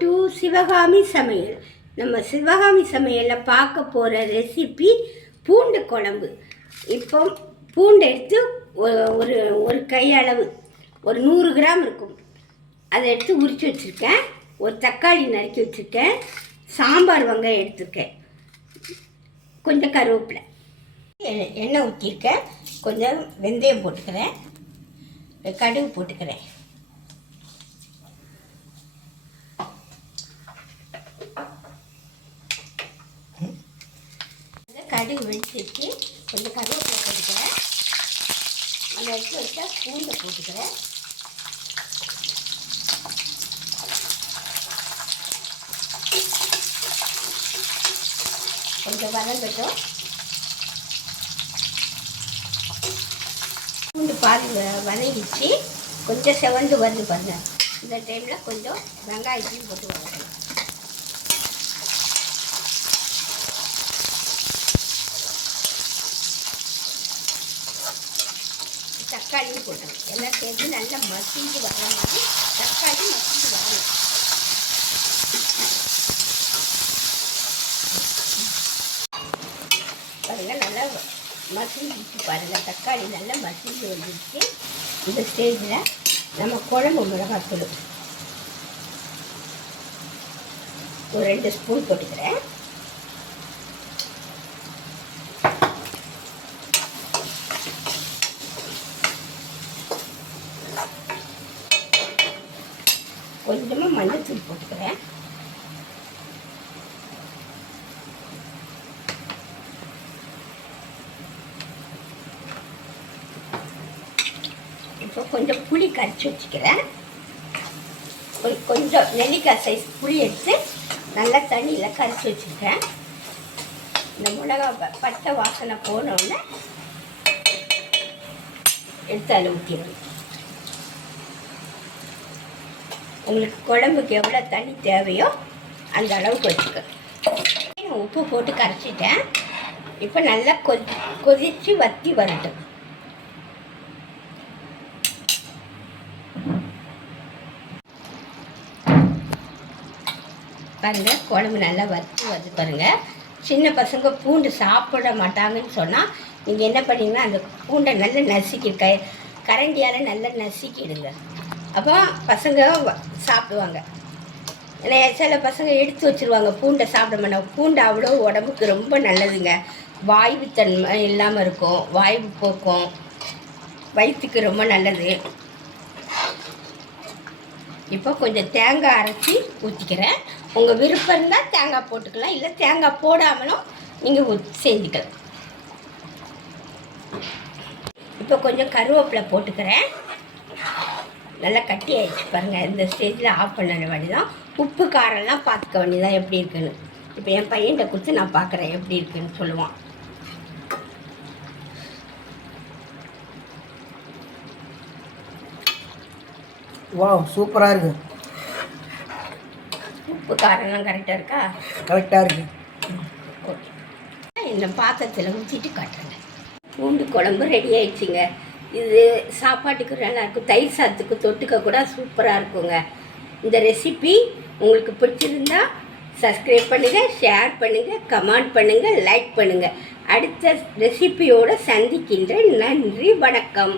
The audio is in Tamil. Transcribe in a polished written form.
டு சிவகாமி சமையல். நம்ம சிவகாமி சமையலில் பார்க்க போகிற ரெசிபி பூண்டு குழம்பு. இப்போ பூண்டு எடுத்து ஒரு ஒரு கையளவு ஒரு 100 கிராம் இருக்கும், அதை எடுத்து உரித்து வச்சுருக்கேன். ஒரு தக்காளி நறுக்கி வச்சுருக்கேன். சாம்பார் வெங்காயம் எடுத்துருக்கேன். கொஞ்சம் கருவேப்பிலை, எண்ணெய் ஊற்றிருக்கேன். கொஞ்சம் வெந்தயம் போட்டுக்கிறேன். கடுகு போட்டுக்கிறேன். கடுகு வெடிச்சிட்டு கொஞ்சம் கருவேப்பிலை போட்டுக்கிறேன். நம்ம எடுத்து வச்சா பூண்டை போட்டுக்கிறேன். கொஞ்சம் வதங்கட்டும். பூண்டு பாதி வதங்கிச்சு, கொஞ்சம் செவந்து வருது பாருங்க. இந்த டைமில் கொஞ்சம் வெங்காயத்தையும் போட்டு வதக்கணும். தக்காளியும் போட்டணும். எல்லாம் சேர்த்து நல்லா மசிஞ்சு வர மாதிரி தக்காளி மசிஞ்சு வரணும். பாருங்கள், நல்லா மசிஞ்சிச்சு பாருங்கள். தக்காளி நல்லா மசிஞ்சு வந்துருச்சு. இந்த ஸ்டேஜில் நம்ம குழம்பு மிளகாத்தூள் ஒரு 2 ஸ்பூன் போட்டுக்கிறேன். கொஞ்சமாக மஞ்சள்தூள் போட்டுக்கிறேன். இப்போ கொஞ்சம் புளி கரைச்சி வச்சுக்கிறேன். கொஞ்சம் நெல்லிக்காய் சைஸ் புளி எடுத்து நல்லா தண்ணியில் கரைச்சி வச்சுருக்கேன். இந்த மிளகா பச்சை வாசனை போனோடனே எடுத்து அதில் ஊற்றிடணும். உங்களுக்கு குழம்புக்கு எவ்வளோ தண்ணி தேவையோ அந்த அளவுக்கு வச்சுக்க. உப்பு போட்டு கரைச்சிட்டேன். இப்போ நல்லா கொதித்து வற்றி வரட்டும். பாருங்கள், குழம்பு நல்லா வற்றி வருது பாருங்கள். சின்ன பசங்க பூண்டு சாப்பிட மாட்டாங்கன்னு சொன்னால் நீங்கள் என்ன பண்ணீங்கன்னா அந்த பூண்டை நல்லா நசுக்கி கரண்டியால் நல்லா நசுக்கிடுங்க. அப்போ பசங்க சாப்பிடுவாங்க. ஏன்னா சில பசங்க எடுத்து வச்சுருவாங்க, பூண்டை சாப்பிட மாட்டாங்க. பூண்டு அவ்வளோ உடம்புக்கு ரொம்ப நல்லதுங்க. வாய்வு தன்மை இல்லாமல் இருக்கும், வாய்வு போக்கும், வயிற்றுக்கு ரொம்ப நல்லது. இப்போ கொஞ்சம் தேங்காய் அரைச்சி ஊற்றிக்கிறேன். உங்கள் விருப்பம் இருந்தால் தேங்காய் போட்டுக்கலாம், இல்லை தேங்காய் போடாமலும் நீங்கள் செஞ்சுக்கலாம். இப்போ கொஞ்சம் கருவேப்பிலை போட்டுக்கிறேன். நல்லா கட்டி ஆகிடுச்சு பாருங்கள். இந்த ஸ்டேஜில் ஆஃப் பண்ண வேண்டியதான். உப்பு காரெல்லாம் பார்த்துக்க வேண்டியதான் எப்படி இருக்குன்னு. இப்போ என் பையன்கிட்ட கொடுத்து நான் பார்க்குறேன் எப்படி இருக்குன்னு சொல்லுவான். வாவ், சூப்பராக இருக்குது. உப்பு காரெல்லாம் கரெக்டாக இருக்கா? கரெக்டாக இருக்குது. ஓகே, இந்த பாத்திரத்தில் ஊற்றிட்டு காட்டுறேங்க. பூண்டு குழம்பு ரெடி ஆயிடுச்சுங்க. இது சாப்பாட்டுக்கு நல்லாயிருக்கும், தயிர் சாதத்துக்கு தொட்டுக்க கூட சூப்பராக இருக்குங்க. இந்த ரெசிபி உங்களுக்கு பிடிச்சிருந்தா சப்ஸ்கிரைப் பண்ணுங்கள், ஷேர் பண்ணுங்கள், கமெண்ட் பண்ணுங்கள், லைக் பண்ணுங்கள். அடுத்த ரெசிபியோடு சந்திக்கின்றேன். நன்றி, வணக்கம்.